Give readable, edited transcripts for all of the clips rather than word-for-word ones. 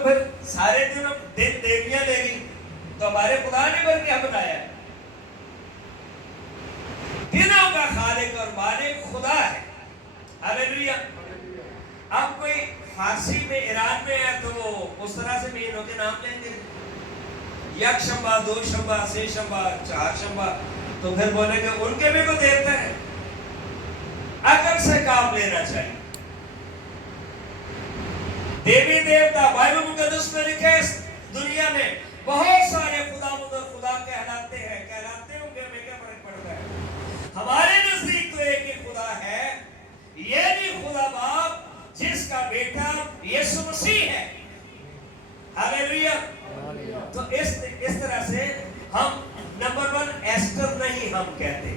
تو پھر سارے دن دیویاں لے گی تو ہمارے خدا نے بن کے بنایا ہے. دنوں کا خالق اور مالک خدا ہے. ہاللیلویا. اب کوئی فارسی میں ایران میں ہے تو وہ اس طرح سے مہینوں کے نام لیں گے, یک شنبہ, دو شنبہ, سے شنبہ, چار شنبہ, تو پھر بولیں گے ان کے بھی کوئی دیوتا ہے. عقل سے کام لینا چاہیے. دیوی دیوتا بائبل مقدس میں لکھے اس دنیا میں بہت سارے خدا کہلاتے ہوں گے, ہمیں کیا فرق پڑتا ہے. ہمارے نزدیک تو ایک ہی خدا ہے, یہ بھی خدا باپ جس کا بیٹا یسوع مسیح ہے. ہاللیلویا. تو اس طرح سے ہم نمبر 1 ایسٹر نہیں ہم کہتے,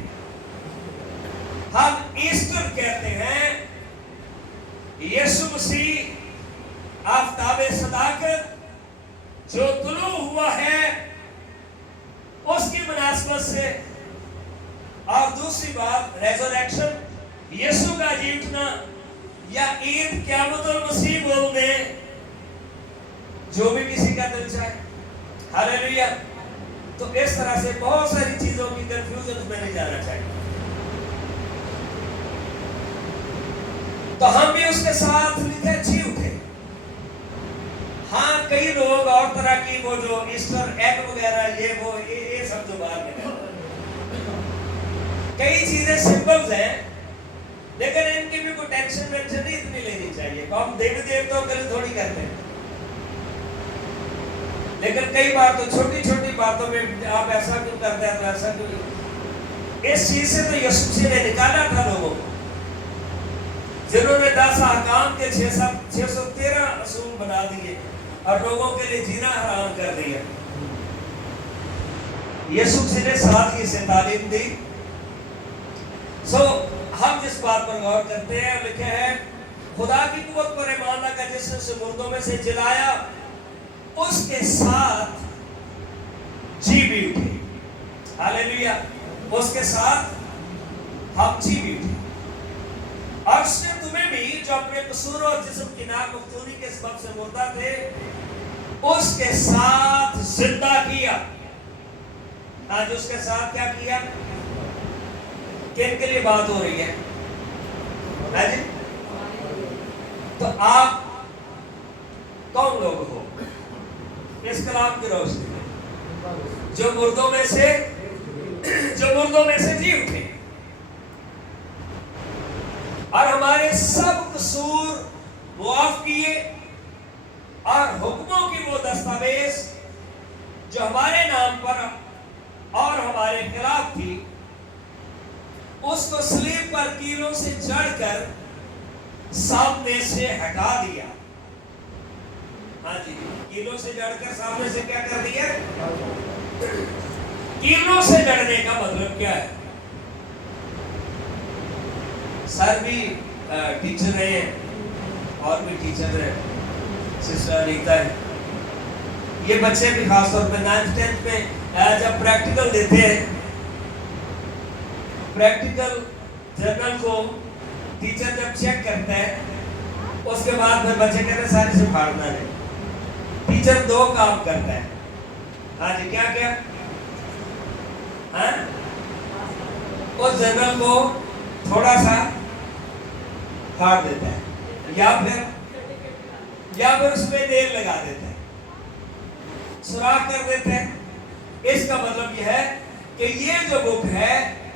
ہم ایسٹر کہتے ہیں. یسوع مسیح آفتاب صداقت جو طلوع ہوا ہے اس کی مناسبت سے, اور دوسری بات ریزوریکشن یسوع کا جی اٹھنا یا عید قیامت المسیح بول دیں, جو بھی کسی کا دل چاہے. ہاللیلویا. تو اس طرح سے بہت ساری چیزوں کی کنفیوژن میں نہیں جانا چاہیے. تو ہم بھی اس کے ساتھ لکھے جی اٹھے. ہاں کئی لوگ اور طرح کی وہ جو ایسٹر ایگ وغیرہ یہ سب جو باہر نکل کئی چیزیں سمبلز ہیں, لیکن ان کی بھی کوئی ٹینشن نہیں اتنی لینی چاہیے. ہم دیوی دیوتاؤں کے لیے تھوڑی کرتے ہیں, لیکن کئی بار تو چھوٹی چھوٹی باتوں میں آپ ایسا کیوں کرتے ہیں تو ایسا کیوں. اس چیز سے تو یسوع مسیح نے نکالا تھا لوگوں کو, جنہوں نے 10 احکام کے 613 اصول بنا دیے اور لوگوں کے لیے جینا حرام کر دیا. یسوع مسیح نے سادگی سے تعلیم دی. ہم جس بات پر غور کرتے ہیں, لکھے ہیں خدا کی قوت پر ایمان لا کر جس نے اسے مردوں میں سے جلایا اس کے ساتھ جی بھی اٹھے. ہاللیلویا. اس کے ساتھ ہم جی بھی اٹھے. اور اس نے تمہیں بھی جو اپنے قصور اور جسم کی نامفتونی کے سبب سے مردہ تھے اس کے ساتھ زندہ کیا. آج اس کے ساتھ کیا کیا؟ کن کے لیے بات ہو رہی ہے جی؟ تو آپ کون لوگ ہو اس کلام کی روشنی میں جو مردوں میں سے جی اٹھے اور ہمارے سب قصور معاف کیے, اور حکموں کی وہ دستاویز جو ہمارے نام پر اور ہمارے خلاف تھی اس کو صلیب پر کیلوں سے جڑ کر سامنے سے ہٹا دیا. ہاں جی, کیلوں سے جڑ کر سامنے سے کیا کر دیا؟ کیلوں سے جڑنے کا مطلب کیا ہے؟ سر بھی ٹیچر رہے ہیں اور بھی ٹیچر ہے, سسٹر لکھتا ہے. یہ بچے بھی خاص طور پہ 9th 10th میں جب پریکٹیکل دیتے ہیں, پریکٹیکل جرنل کو ٹیچر جب چیک کرتا ہے اس کے بعد پھر بچے کہتے ہیں ساری سے پھاڑنا ہے. ٹیچر 2 کام کرتا ہے. ہاں جی, کیا کیا؟ اس جرنل کو تھوڑا سا پھاڑ دیتا ہے یا پھر اس پہ تیل لگا دیتا ہے, سوراخ کر دیتا ہے. اس کا مطلب یہ ہے کہ یہ جو بک ہے,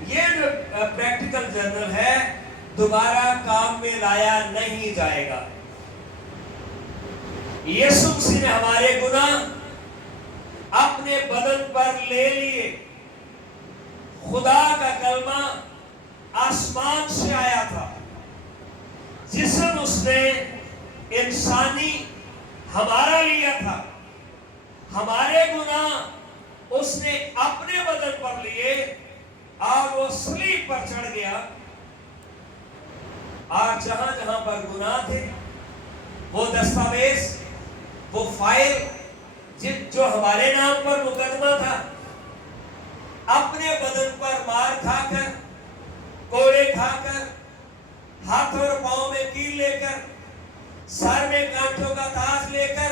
یہ جو پریکٹیکل جرنل ہے, دوبارہ کام میں لایا نہیں جائے گا. یسوع مسیح نے ہمارے گناہ اپنے بدن پر لے لیے. خدا کا کلمہ آسمان سے آیا تھا, جسم اس نے انسانی ہمارا لیا تھا. ہمارے گناہ اس نے اپنے بدن پر لیے اور وہ صلیب پر چڑھ گیا. اور جہاں جہاں پر گناہ تھے وہ دستاویز, وہ فائل جو ہمارے نام پر مقدمہ تھا, اپنے بدن پر مار کھا کر, کوڑے کھا کر, ہاتھ اور پاؤں میں کیل لے کر, سر میں کانٹوں کا تاج لے کر